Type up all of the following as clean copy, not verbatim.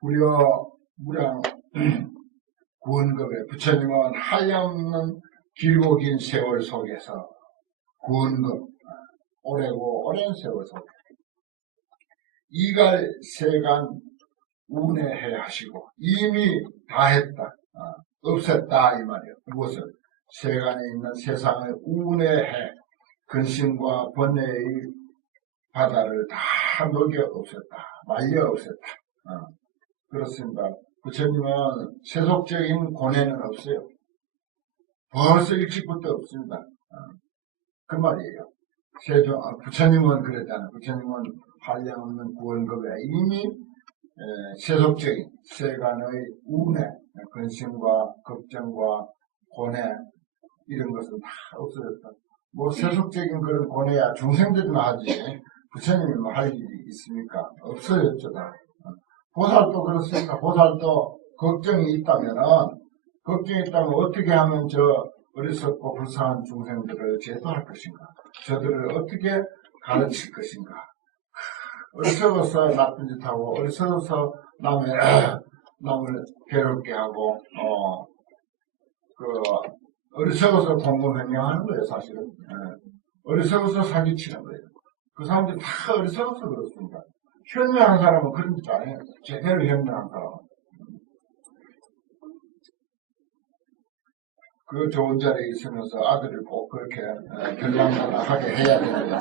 무량 구원급에 부처님은 한량없는 길고 긴 세월 속에서 구원급, 오래고 오랜 세월 속에 이갈 세간 운해해 하시고 이미 다 했다. 없앴다 이 말이에요. 무엇을? 세간에 있는 세상의 운해해 근심과 번뇌의 바다를 다 녹여 없앴다. 말려 없앴다. 그렇습니다. 부처님은 세속적인 고뇌는 없어요. 벌써 일찍부터 없습니다. 그 말이에요. 부처님은 그랬잖아요. 부처님은 한량없는 구원급에 이미 세속적인 세간의 운해, 근심과 걱정과 고뇌 이런 것은 다 없어졌다. 뭐 세속적인 그런 고뇌야 중생들만 하지 부처님이 뭐 할 일이 있습니까? 없어졌죠 다. 보살도 그렇습니다. 보살도 걱정이 있다면 어떻게 하면 저 어리석고 불쌍한 중생들을 제도할 것인가? 저들을 어떻게 가르칠 것인가? 어리석어서 나쁜 짓 하고, 어리석어서 남을 괴롭게 하고, 어리석어서 공공행령하는 거예요, 사실은. 어리석어서 사기치는 거예요. 그 사람들이 다 어리석어서 그렇습니다. 현명한 사람은 그런 짓 안 해요. 제대로 현명한 사람은. 그 좋은 자리에 있으면서 아들을 꼭 그렇게 결랑하게 해야 되느냐.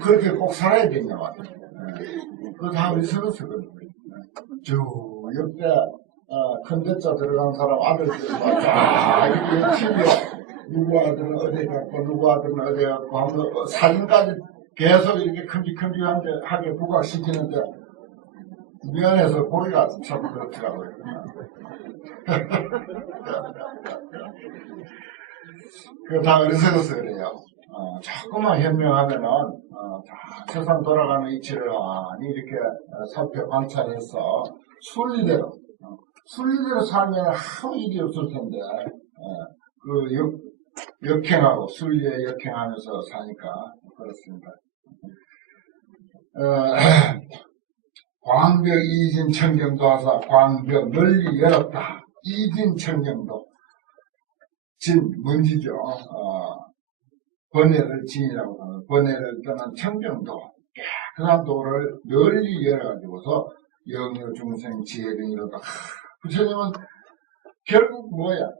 그렇게 꼭 살아야 되냐 말이에요. 그거 다 어리석어서 그런 거예요. 저 옆에 큰 대자 들어간 사람 아들들이 막 이렇게 TV에 누구 아들은 어디 갔고 누구 아들은 어디 갔고 하면서 사진까지 계속 이렇게 큼직큼직하게 부각시키는데 미안해서 보기가 참 그렇더라고요. 그거 다 어리석어서 그래요. 조금만 현명하면은 다 세상 돌아가는 이치를 많이 이렇게 살펴 관찰해서 순리대로 살면 아무 일이 없을 텐데 역행하고 순리에 역행하면서 사니까 그렇습니다. 광벽 이진 청경도 하사 광벽 널리 열었다. 이진 청경도 진 문지죠. 번뇌를 진이라고 하는 번뇌를 떠난 청경도 깨끗한 도를 널리 열어가지고서 영유 중생 지혜 등이로다. 부처님은 결국 뭐야?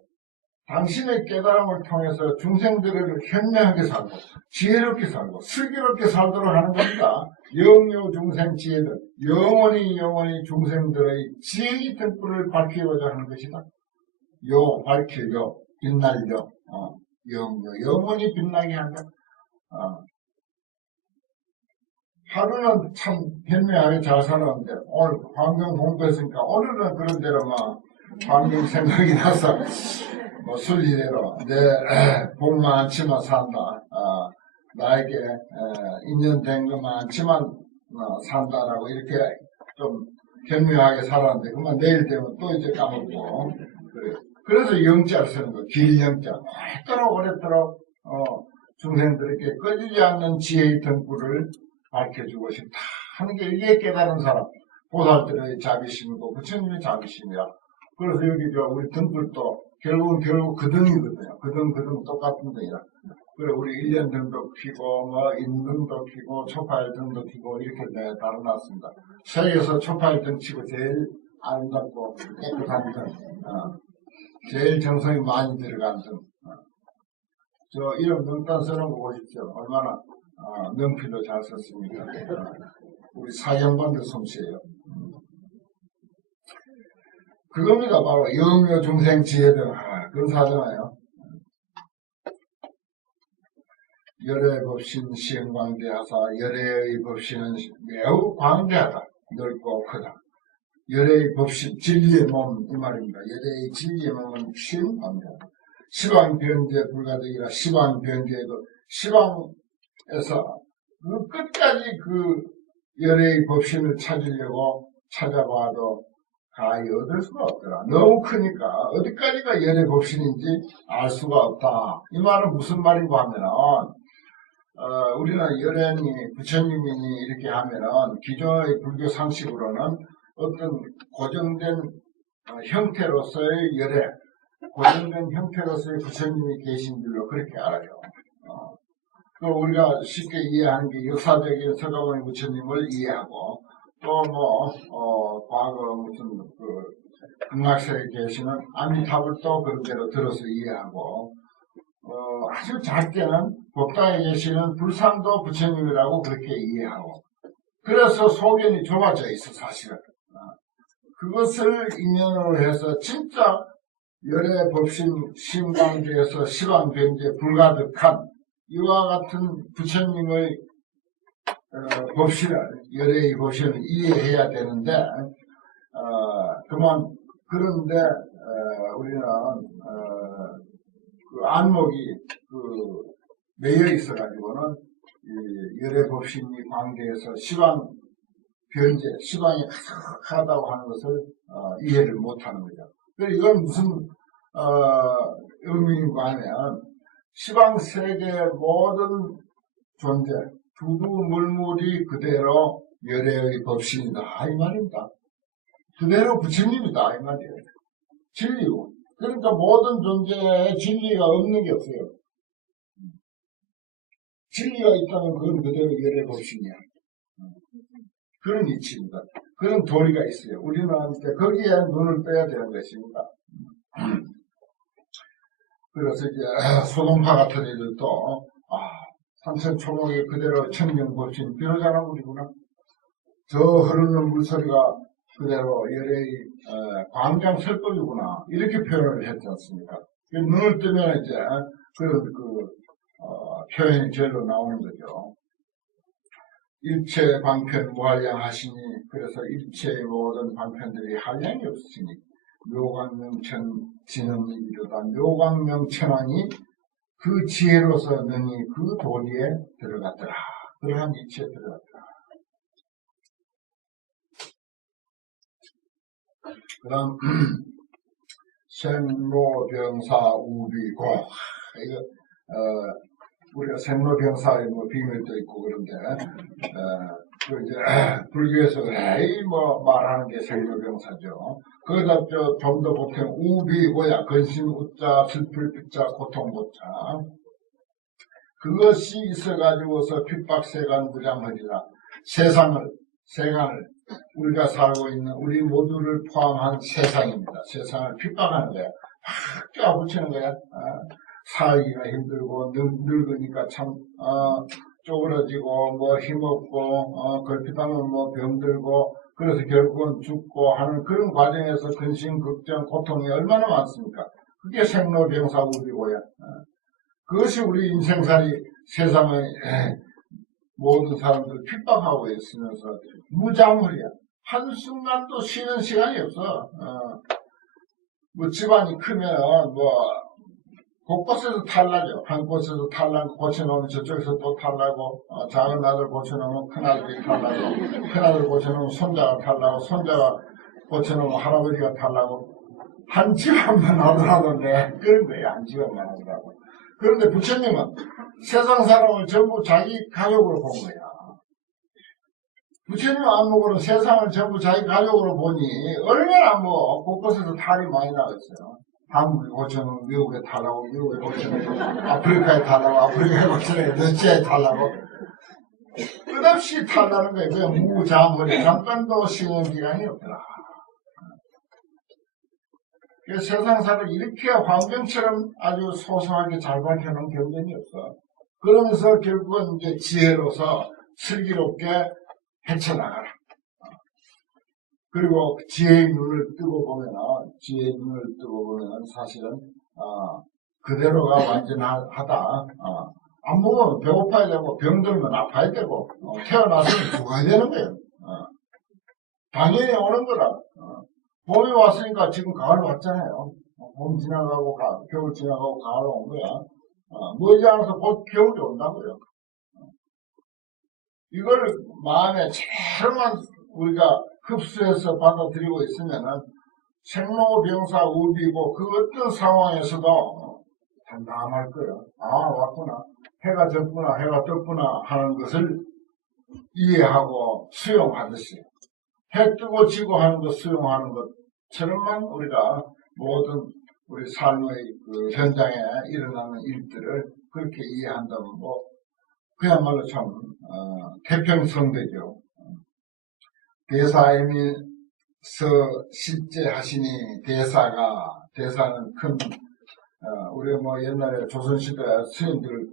당신의 깨달음을 통해서 중생들을 현명하게 살고 지혜롭게 살고 슬기롭게 살도록 하는 겁니다. 영유 중생 지혜들 영원히 중생들의 지혜의 등불을 밝히고자 하는 것이다. 밝히려 빛날려 영원히 빛나게 한다. 하루는 참 현명하게 잘 살았는데 오늘 환경 공부했으니까 오늘은 그런 대로 막 환경 생각이 나서 뭐 순리대로 내 복 많지만 산다. 나에게 인연된 거 많지만 산다라고 이렇게 좀 현명하게 살았는데 그만 내일 되면 또 이제 까먹고 그래요. 그래서 영자를 쓰는 거예요. 길영자. 오랫도록 중생들에게 꺼지지 않는 지혜의 등불을 밝혀주고 싶다 하는 게 이게 깨달은 사람. 보살들의 자비심이고 부처님의 자비심이야. 그래서 여기 우리 등불도 결국 그 등이거든요. 그 등 똑같은 등이라. 그래 우리 일년 등도 피고 인등도 피고 초파일 등도 피고 이렇게 달아놨습니다. 세계에서 초파일 등 치고 제일 아름답고 깨끗한 등. 제일 정성이 많이 들어간 등. 저 이름 능단 쓰는 거 보십시오. 얼마나 능필로 잘 썼습니까? 우리 사경반도 솜씨예요. 그겁니다. 바로 영유 중생 지혜 등 그런 사잖아요. 열의 법신 시행광대하사 열의 법신은 매우 광대하다. 넓고 크다. 열의 법신 진리의 몸 이 말입니다. 열의 진리의 몸은 시행광대하다. 시방변제 불가득이라 시방변제에도 시방에서 그 끝까지 그 열의 법신을 찾으려고 찾아봐도 가히 얻을 수가 없더라. 너무 크니까 어디까지가 열의 법신인지 알 수가 없다. 이 말은 무슨 말인가 하면은 우리는 열애니 부처님이니 이렇게 하면은 기존의 불교 상식으로는 어떤 고정된 형태로서의 열애, 고정된 형태로서의 부처님이 계신 줄로 그렇게 알아요. 또 우리가 쉽게 이해하는 게 역사적인 서가모니 부처님을 이해하고 또 과거 무슨 극락세에 계시는 아미타불 또 그런 대로 들어서 이해하고 아주 작게는 법당에 계시는 불상도 부처님이라고 그렇게 이해하고 그래서 소견이 좁아져 있어 사실은. 그것을 인연으로 해서 진짜 열애 법신 신관계에서 시방변제 불가득한 이와 같은 부처님의 법신을 열애의 법신을 이해해야 되는데 그런데 우리는 그 안목이 매여 있어가지고는 열애 법신이 관계에서 시방 변제, 시방이 가득하다고 하는 것을 이해를 못하는 거죠. 그래서 이건 무슨 의미인가 하면 시방 세계의 모든 존재, 두두물물이 그대로 열애의 법신이다 이 말입니다. 그대로 부처님이다 이 말이에요. 진리고. 그러니까 모든 존재에 진리가 없는 게 없어요. 진리가 있다면 그건 그대로 열애 법신이야. 그런 이치입니다. 그런 도리가 있어요. 우리는 거기에 눈을 빼야 되는 것입니다. 그래서 이제 소동파 같은 애들도 산천초목이 그대로 청정법신 비로자나물이구나. 저 흐르는 물소리가 그대로 열애의 광장 설법이구나. 이렇게 표현을 했지 않습니까? 눈을 뜨면 이제 그런 표현이 절로 나오는 거죠. 일체 방편 무한량하시니 그래서 일체의 모든 방편들이 한량이 없으시니 묘광명천 진음이 이르다 묘광명천왕이 그 지혜로서 능히 그 도리에 들어갔더라. 그러한 이치에 들어갔더라. 그 다음 생로병사 우비고 이거 우리가 생로병사의 비밀도 있고 그런데 이제 불교에서 말하는 게 생로병사죠. 거기다 좀 더 보태면 우비고야 근심 우자 슬플 피자 고통 고자 그것이 있어가지고서 핍박세간 무장하리라. 세간을 우리가 살고 있는 우리 모두를 포함한 세상입니다. 세상을 핍박하는 거야. 막 껴붙이는 거야. 살기가 힘들고 늙으니까 참 쪼그러지고 힘없고 걸핏하면 병들고 그래서 결국은 죽고 하는 그런 과정에서 근심, 걱정, 고통이 얼마나 많습니까? 그게 생로병사우비고야. 그것이 우리 인생살이 세상의 모든 사람들 핍박하고 있으면서 무장물이야. 한순간도 쉬는 시간이 없어. 집안이 크면 곳곳에서 탈나죠. 한 곳에서 탈나고 고쳐놓으면 저쪽에서 또 탈나고 작은 아들 고쳐놓으면 큰 아들이 탈나고 큰 아들 고쳐놓으면 손자가 탈나고 손자가 고쳐놓으면 할아버지가 탈나고 한 집안만 하더라던데 그런 거예요. 한 집안만 하더라고. 그런데 부처님은 세상 사람을 전부 자기 가족으로 본 거야. 부처님 안목으로 세상을 전부 자기 가족으로 보니 얼마나 곳곳에서 탈이 많이 나겠어요. 한국에 고쳐놓으면 미국에 탈라고, 미국에 고쳐놓으면 아프리카에 탈라고, 아프리카에 고쳐놓으면 러시아에 탈라고. 끝없이 탈라는 거예요. 그냥 무자물이 잠깐도 쉬는 기간이 없더라. 세상사를 이렇게 환경처럼 아주 소소하게 잘 밝혀놓은 경전이 없어. 그러면서 결국은 이제 지혜로서 슬기롭게 헤쳐나가라. 그리고 지혜의 눈을 뜨고 보면 사실은 그대로가 완전하다. 안 먹으면 배고파야 되고 병들면 아파야 되고 태어나서는 죽어야 되는 거예요. 당연히 오는 거라. 봄이 왔으니까 지금 가을 왔잖아요. 봄 지나가고 겨울 지나가고 가을 온 거야. 머지않아서 곧 겨울이 온다고요. 이걸 마음에 제로만 우리가 흡수해서 받아들이고 있으면은 생로병사 우비고 그 어떤 상황에서도 담담할 거예요. 왔구나. 해가 졌구나, 해가 떴구나 하는 것을 이해하고 수용하듯이 해 뜨고 지고 하는 것 수용하는 것처럼만 우리가 모든 우리 삶의 그 현장에 일어나는 일들을 그렇게 이해한다면 그야말로 참 태평성대죠. 대사에서 실제 하시니 대사는 큰 우리 옛날에 조선시대 스님들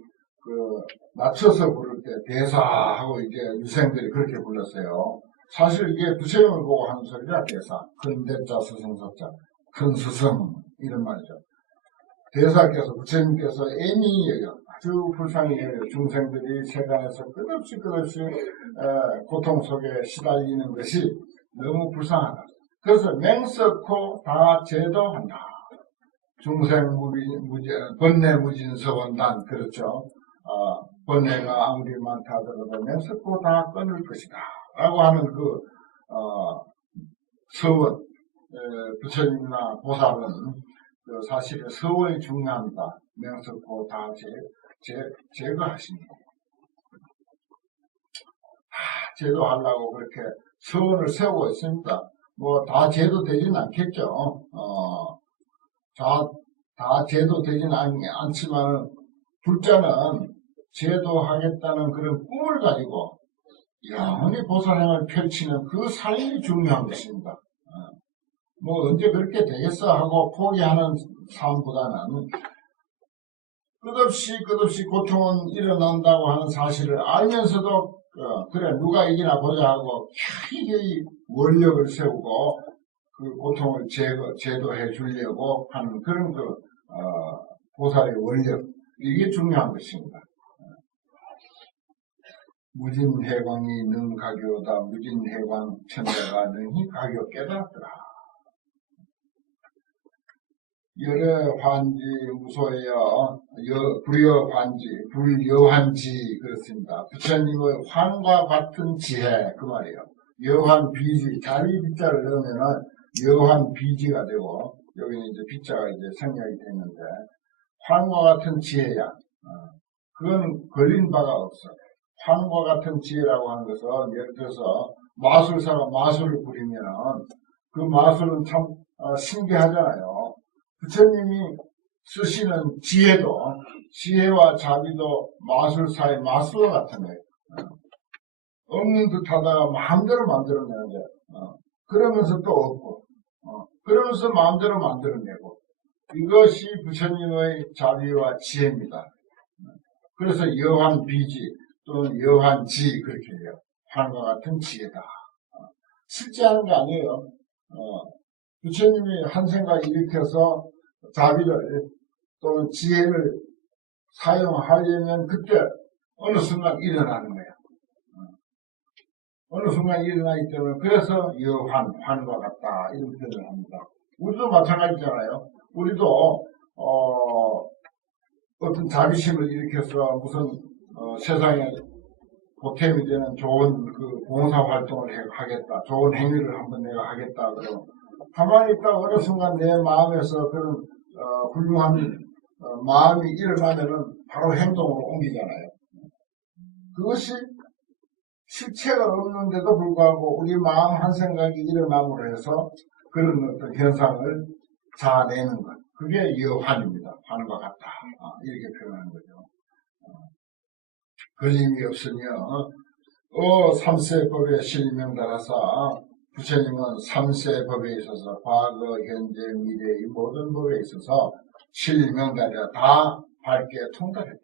낮춰서 부를 때 대사하고 이제 유생들이 그렇게 불렀어요. 사실 이게 부처님을 보고 하는 소리가 대사, 큰 대자 스승사자, 큰 스승 이런 말이죠. 대사께서 부처님께서 애미 여겨 아주 불쌍히 여겨 중생들이 세간에서 끝없이 고통 속에 시달리는 것이 너무 불쌍하다. 그래서 맹석호 다 제도한다. 중생 번뇌무진서원단 그렇죠. 번뇌가 아무리 많다 하더라도 맹석호 다 끊을 것이다. 라고 하는 서원, 부처님이나 보살은 사실은 서원이 중요합니다. 맹석호 다 제거하십니다. 다 제도하려고 그렇게 서원을 세우고 있습니다. 다 제도되지는 않겠죠. 다 제도되지는 않지만 불자는 제도하겠다는 그런 꿈을 가지고 영원히 보살행을 펼치는 그 삶이 중요한 것입니다. 언제 그렇게 되겠어 하고 포기하는 삶보다는 끝없이 고통은 일어난다고 하는 사실을 알면서도 그래 누가 이기나 보자 하고 켜이 원력을 세우고 그 고통을 제도해 주려고 하는 그런 보살의 원력 이게 중요한 것입니다. 무진해광이 능 가교다. 무진해광 천자가 능히 가교 깨달았더라. 열의 환지 무소여 불여환지 그렇습니다. 부처님의 환과 같은 지혜 그 말이에요. 여환 비지 자리 비자를 넣으면은 여환 비지가 되고 여기는 이제 비자가 이제 생략이 됐는데 환과 같은 지혜야. 그건 걸린 바가 없어. 환과 같은 지혜라고 하는 것은 예를 들어서 마술사가 마술을 부리면은 그 마술은 참 신기하잖아요. 부처님이 쓰시는 지혜와 자비도 마술사의 마술과 같은 거예요. 없는 듯 하다가 마음대로 만들어내는 거예요. 그러면서 또 없고, 그러면서 마음대로 만들어내고, 이것이 부처님의 자비와 지혜입니다. 그래서 여환 비지 또는 여환 지 그렇게 해요. 환과 같은 지혜다. 실제 하는 게 아니에요. 부처님이 한 생각 일으켜서 자비를 또는 지혜를 사용하려면 그때 어느 순간 일어나는 거예요. 어느 순간 일어나기 때문에 그래서 환과 같다 이런 표현을 합니다. 우리도 마찬가지잖아요. 우리도 어떤 자비심을 일으켜서 무슨 세상에 보탬이 되는 좋은 봉사활동을 하겠다. 좋은 행위를 한번 내가 하겠다. 그러면 가만히 있다 어느 순간 내 마음에서 그런 훌륭한 마음이 일어나면은 바로 행동으로 옮기잖아요. 그것이 실체가 없는데도 불구하고 우리 마음 한 생각이 일어남으로 해서 그런 어떤 현상을 자아내는 것. 그게 여환입니다. 환과 같다. 이렇게 표현하는 거죠. 걸림이 없으며 삼세법에 신임명 따라서 부처님은 삼세법에 있어서 과거, 현재, 미래의 모든 법에 있어서 신임명 따라 다 밝게 통달했다.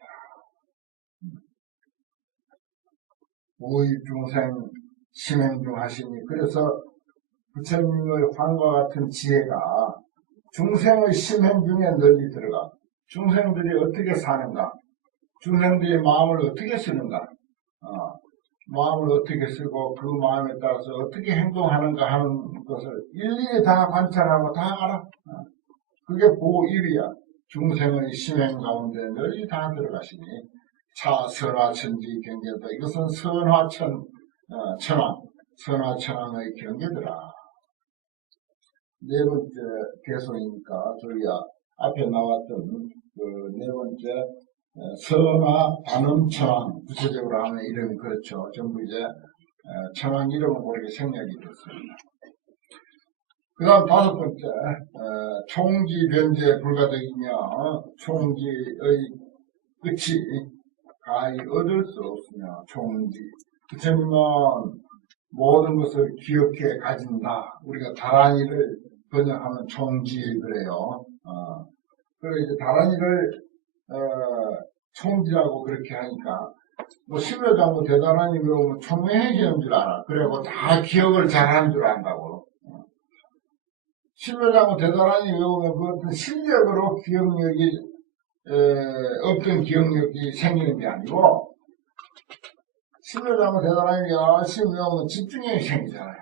오입중생 심행중 하시니 그래서 부처님의 환과 같은 지혜가 중생의 심행 중에 널리 들어가 중생들이 어떻게 사는가 중생들의 마음을 어떻게 쓰는가 마음을 어떻게 쓰고 그 마음에 따라서 어떻게 행동하는가 하는 것을 일일이 다 관찰하고 다 알아. 그게 보입이야. 중생의 심행 가운데 널리 다 들어가시니 선화천지 경계다. 이것은 선화천왕의 경계더라. 네 번째 개성이니까 저희가 앞에 나왔던 그 네 번째 서나 반음천왕, 구체적으로 하면 이름이 그렇죠. 전부 이제 천왕 이름을 모르게 생략이 됐습니다. 그 다음 다섯 번째, 총기 변제 불가득이며 총기의 끝이 가히 얻을 수 없으며 총기. 부처님은 모든 것을 기억해 가진다. 우리가 다란이를 번역하면 총지 그래요. 그래 이제 다란이를 총지라고 그렇게 하니까 뭐 심묘장구 대다란이 외우면 총명해지는 줄 알아. 그래고 다 기억을 잘하는 줄 안다고. 심묘장구 대다란이 외우면 그것은 실력으로 기억력이 없던 기억력이 생기는 게 아니고 심묘장구 대다란이 열심히 외우면 집중력이 생기잖아요.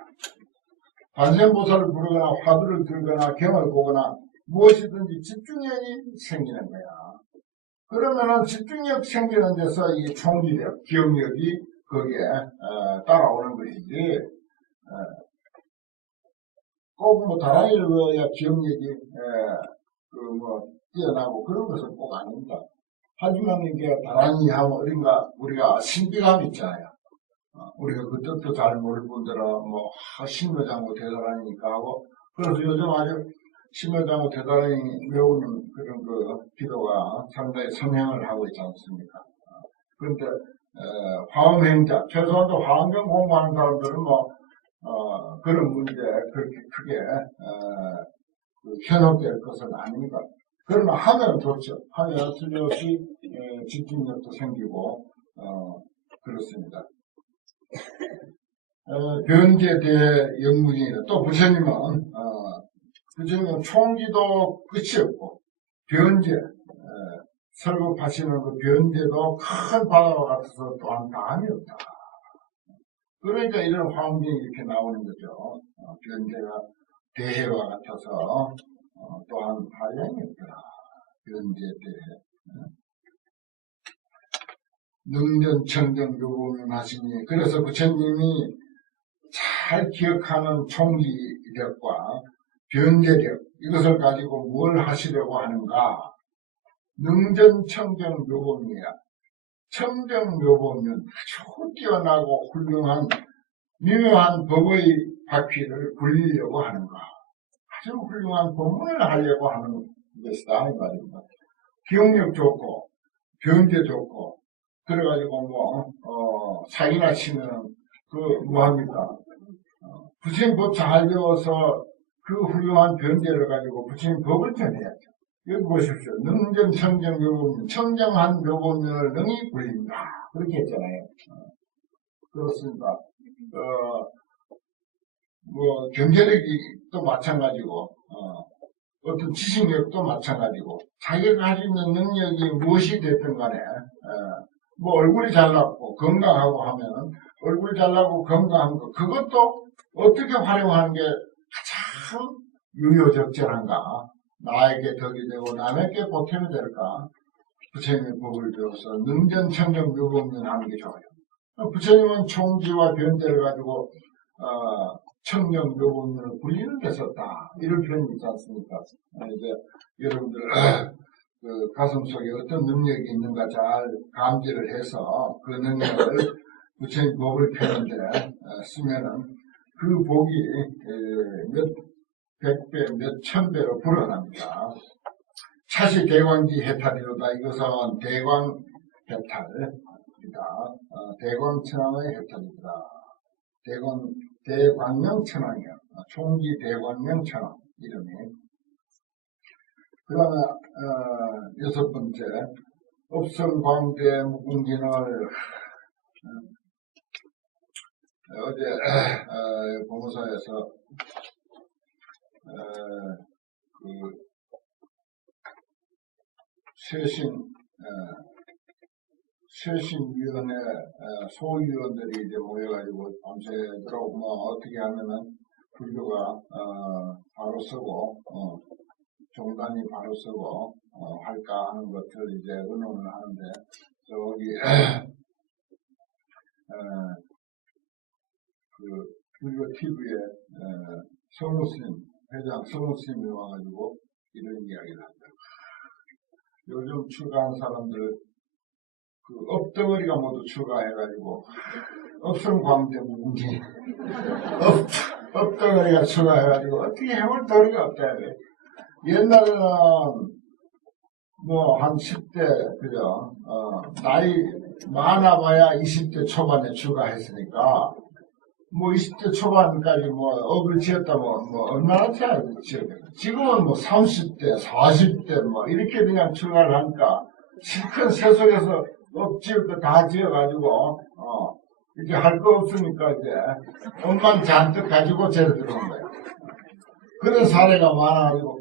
관세음보살을 부르거나 화두를 들거나 경을 보거나 무엇이든지 집중력이 생기는 거야. 그러면은 집중력 생기는 데서 이 총기력, 기억력이 거기에 따라오는 것이지 꼭 뭐 다란이를 외워야 기억력이 뛰어나고 그런 것은 꼭 아닙니다. 하지만 이게 다란이 하면 어딘가 우리가 신비감이 있잖아요. 우리가 그 뜻도 잘 모를 분들은 뭐 신묘장구 대다란이니까 하고 그래서 요즘 아주 신묘장구 대다란이 외우는 그런 그 기도가 상당히 성행을 하고 있지 않습니까? 그런데 화엄행자 최소한도 화엄경 공부하는 사람들은 뭐 그런 문제 그렇게 크게 현혹될 것은 아닙니다. 그러나 하면 좋죠. 하면 틀림없이 집중력도 생기고 그렇습니다. 변제대 영문이다. 또 부처님은 총기도 끝이 없고 변제 설법하시는 그 변제도 큰 바다와 같아서 또한 다음이 없다. 그러니까 이런 화엄경이 이렇게 나오는 거죠. 변제가 대해와 같아서 또한 한량이 없더라. 변제 대해. 능전청정 요구는 하시니 그래서 부처님이 잘 기억하는 총기력과 변제력 이것을 가지고 뭘 하시려고 하는가? 능전청정 묘범이야. 청정묘범은 아주 뛰어나고 훌륭한 미묘한 법의 바퀴를 굴리려고 하는가? 아주 훌륭한 법문을 하려고 하는 것이다 이 말입니다. 기억력 좋고 변제 좋고 그래가지고 사기나 치면 뭐합니까? 부처님 법 잘 배워서 그 훌륭한 변제를 가지고 부처님 법을 전해야죠. 여기 보십시오. 능전 청정 묘범면 청정한 묘범면을 능히 굴린다. 그렇게 했잖아요. 그렇습니다. 경제력이 또 마찬가지고 어떤 지식력도 마찬가지고 자기가 가지고 있는 능력이 무엇이 됐든 간에 뭐 얼굴이 잘났고 건강하고 하면 얼굴이 잘나고 건강한 거 그것도 어떻게 활용하는 게 가장 유효적절한가 나에게 덕이 되고 남에게 보탬이 될까 부처님의 법을 배워서 능전청정 묘범면 하는 게 좋아요. 부처님은 총지와 변제를 가지고 청정 묘범면을 굴리는 데 썼다 이런 표현이 있지 않습니까? 이제 여러분들 그 가슴 속에 어떤 능력이 있는가 잘 감지를 해서 그 능력을 부처님 법을 펴는데 쓰면은 그 복이 몇 백배, 몇 천배로 불어납니다. 차시 대광지 해탈이로다. 이것은 대광 해탈이다. 대광천왕의 해탈이다. 대광명 천왕이야. 총기 대광명 천왕 이름이. 그 다음에 여섯 번째 업성광대 무궁진을 어제 공무사에서 그 쇄신위원회 소위원들이 이제 모여가지고 밤새도록 뭐 어떻게 하면은 불교가 바로 서고 종단이 바로 서고 할까 하는 것을 이제 의논을 하는데 저기 그 불교 TV에 성우스님 회장 성우스님이 와가지고 이런 이야기를 한다. 요즘 출가한 사람들 그 엎덩어리가 모두 추가해가지고 엎성광대 무궁지 엎덩어리가 추가해가지고 어떻게 해볼 도리가 없다. 옛날에는 뭐 한 10대 그죠? 나이 많아봐야 20대 초반에 추가했으니까 뭐 20대 초반까지 뭐 업을 지었다면 뭐 얼마나 지었겠어요. 지금은 뭐 30대, 40대 뭐 이렇게 그냥 추가를 하니까 실컷 세속에서 업 지을 거 다 지어가지고 이제 할 거 없으니까 이제 업만 잔뜩 가지고 제대로 들어온 거예요. 그런 사례가 많아가지고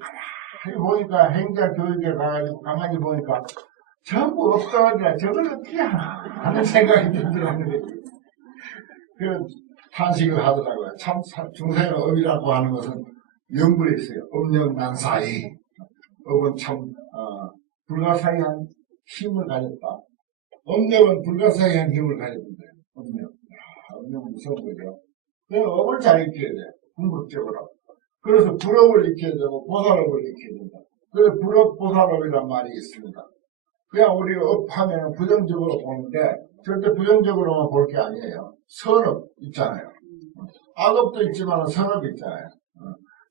가만히 보니까 행자 교육에 가가지고 가만히 보니까 전부 없어가지고 저걸 어떻게 하나 하는 생각이 들더라는 거지. 그 탄식을 하더라고요. 참 중생의 업이라고 하는 것은 명분이 있어요. 업력난사이. 업은 참 불가사의한 힘을 가졌다. 업력은 불가사의한 힘을 가졌는데 업력 무서운 거죠. 그래서 업을 잘 익혀야 돼. 궁극적으로. 그래서 불업을 익혀야 되고 보살업을 익혀야 된다. 그래서 불업 보살업이란 말이 있습니다. 그냥 우리가 업하면 부정적으로 보는데 절대 부정적으로만 볼 게 아니에요. 선업 있잖아요. 악업도 있지만 선업이 있잖아요.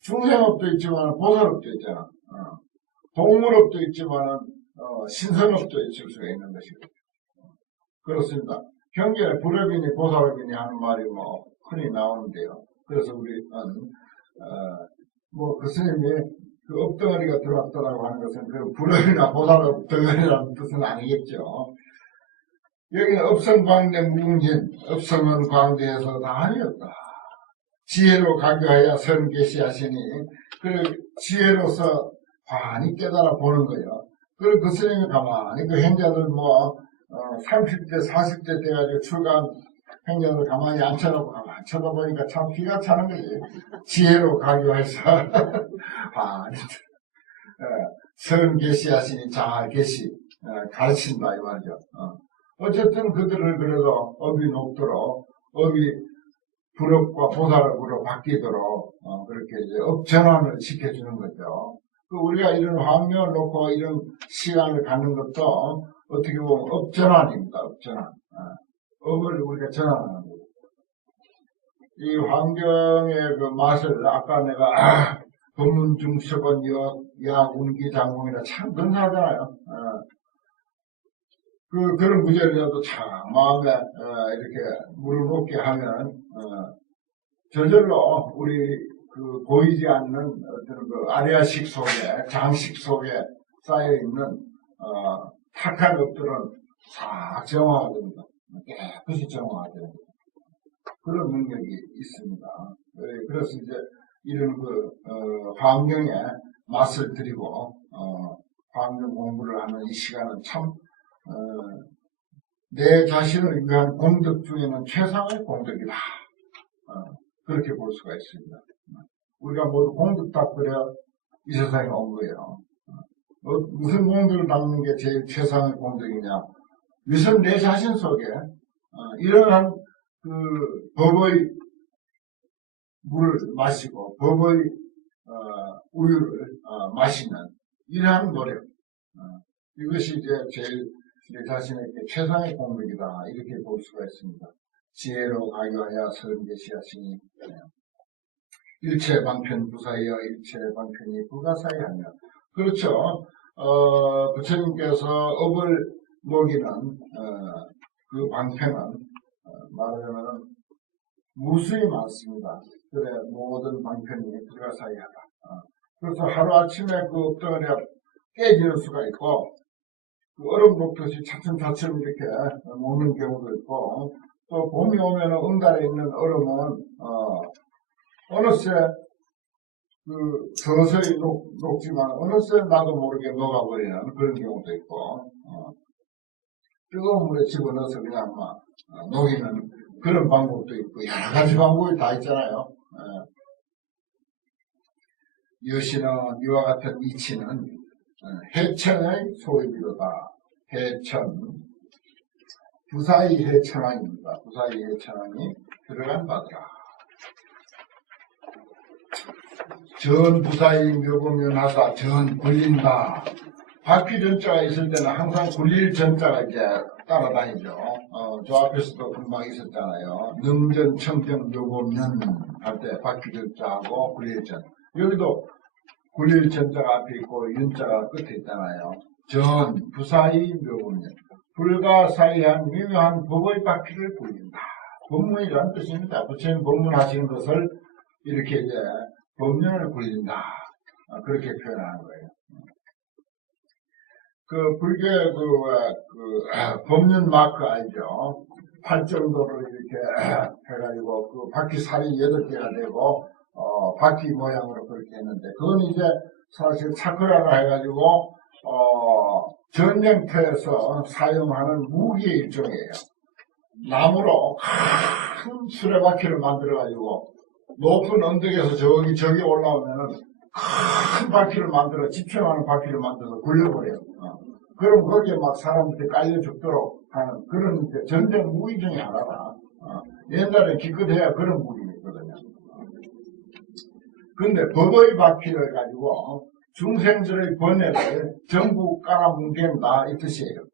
중생업도 있지만 보살업도 있잖아. 동물업도 있지만 신선업도 있을 수가 있는 것이고. 그렇습니다. 경전에 불업이니 보살업이니 하는 말이 뭐 흔히 나오는데요. 그래서 우리는 뭐 그 스님이 그 업덩어리가 들어왔다라고 하는 것은 그 불업이나 보살업 덩어리라는 뜻은 아니겠죠. 여기는 업성광대 무궁진, 업성은 광대에서 다 아니었다. 지혜로 가교하여 선 계시하시니, 그 지혜로서 환히 깨달아 보는 거예요. 그리고 그 스님이 가만히 그 행자들 뭐 30대, 40대 돼가지고 출가한 행자들 가만히 앉혀놓고 가만히 쳐다보니까 참 기가 차는 거지. 지혜로 가교해서 환히 선 계시하시니 잘 계시 가르친다 이 말이죠. 어쨌든 그들을 그래도 업이 높도록 업이 불업과 보살업으로 바뀌도록 그렇게 이제 업전환을 시켜주는 거죠. 우리가 이런 환경을 놓고 이런 시간을 갖는 것도 어떻게 보면 업전환입니다. 업전환. 업을 우리가 전환하는 거예요. 이 환경의 그 맛을 아까 내가 법문중식원 야운기장공이라 참 근사하잖아요. 그런 구절이라도 참 마음에 이렇게 물어놓게 하면 저절로 우리 그 보이지 않는 어떤 그 아래아식 속에 장식 속에 쌓여 있는 탁한 것들은 싹 정화가 됩니다. 깨끗이 정화가 됩니다. 그런 능력이 있습니다. 그래서 이제 이런 그 환경에 맛을 들이고 환경 공부를 하는 이 시간은 참 내 자신을 위한 공덕 중에는 최상의 공덕이다. 그렇게 볼 수가 있습니다. 우리가 모두 공덕 닦으려 이 세상에 온 거예요. 무슨 공덕을 닦는 게 제일 최상의 공덕이냐? 우선 내 자신 속에 이러한 그 법의 물을 마시고 법의 우유를 마시는 이러한 노력. 이것이 이제 제일 내 자신에게 최상의 공덕이다. 이렇게 볼 수가 있습니다. 지혜로 가교하여 선계시하시니 일체 방편 부사이여 일체 방편이 불가사의하며. 그렇죠. 부처님께서 업을 먹이는 그 방편은 말하자면 무수히 많습니다. 그래 모든 방편이 불가사의하다. 그래서 하루아침에 그 업덩어리가 깨지는 수가 있고 그 얼음 녹듯이 차츰차츰 이렇게 녹는 경우도 있고 또 봄이 오면 응달에 있는 얼음은 어느새 그 서서히 녹지만 어느새 나도 모르게 녹아버리는 그런 경우도 있고 뜨거운 물에 집어넣어서 그냥 막 녹이는 그런 방법도 있고 여러 가지 방법이 다 있잖아요. 여신은 이와 같은 이치는 해천의 소입이로다. 해천 부사의 해천왕입니다. 부사의 해천왕이 들어간 바더라. 전 부사의 묘보면하다. 전 걸린다. 바퀴 전자가 있을 때는 항상 굴릴 전자가 이제 따라다니죠. 저 앞에서도 금방 있었잖아요. 능전, 청정, 묘범년 할 때 바퀴 전자하고 굴릴 전. 여기도 굴릴 전자가 앞에 있고 윤자가 끝에 있잖아요. 전, 부사의 묘범년. 불가사의한 미묘한 법의 바퀴를 굴린다. 법문이라는 뜻입니다. 부처님 법문하시는 것을 이렇게 이제 법륜을 굴린다. 그렇게 표현하는 거예요. 그 불교의 법륜 마크 알죠? 팔 정도로 이렇게 해가지고 그 바퀴 살이 8개가 되고 바퀴 모양으로 그렇게 했는데 그건 이제 사실 차크라라 해가지고 전쟁터에서 사용하는 무기의 일종이에요. 나무로 큰 수레바퀴를 만들어가지고 높은 언덕에서 저기 올라오면은 큰 바퀴를 만들어 집중하는 바퀴를 만들어서 굴려버려요. 그럼 거기에 막 사람들이 깔려 죽도록 하는 그런 전쟁 무기 중에 하나다. 옛날에 기껏해야 그런 무기였거든요. 근데 법의 바퀴를 가지고 중생들의 번뇌를 전부 깔아뭉갠다 이 뜻이에요.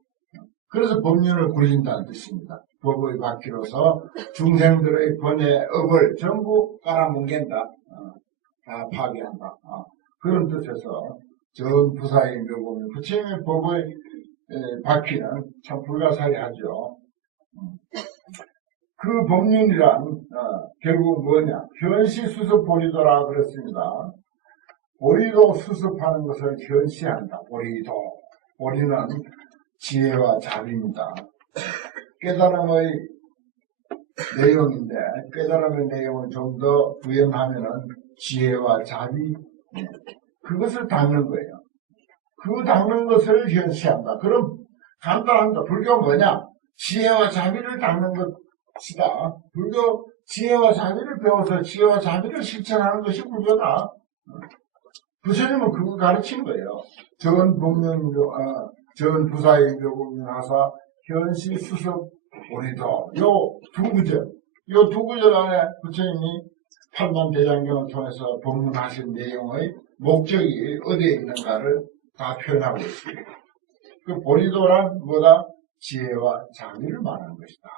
그래서 법륜을 굴린다는 뜻입니다. 법의 바퀴로서 중생들의 번뇌업을 전부 깔아뭉갠다. 다 파괴한다. 그런 뜻에서 전부사의 묘법은 부처님의 법의 바퀴는 참 불가사의하죠. 그 법륜이란 결국 뭐냐? 현시수습 보리도라 그랬습니다. 보리도 수습하는 것을 현시한다. 보리는 지혜와 자비입니다. 깨달음의 내용인데 깨달음의 내용을 좀 더 부연하면은 지혜와 자비 그것을 닦는 거예요. 그 닦는 것을 현시한다. 그럼 간단합니다. 불교가 뭐냐? 지혜와 자비를 닦는 것이다. 불교 지혜와 자비를 배워서 지혜와 자비를 실천하는 것이 불교다. 부처님은 그거 가르친 거예요. 전부사의 묘법륜하사 현시 수습 보리도 요 두 구절 안에 부처님이 팔만대장경을 통해서 법문하신 내용의 목적이 어디에 있는가를 다 표현하고 있습니다. 그 보리도란 뭐다? 지혜와 자비를 말하는 것이다.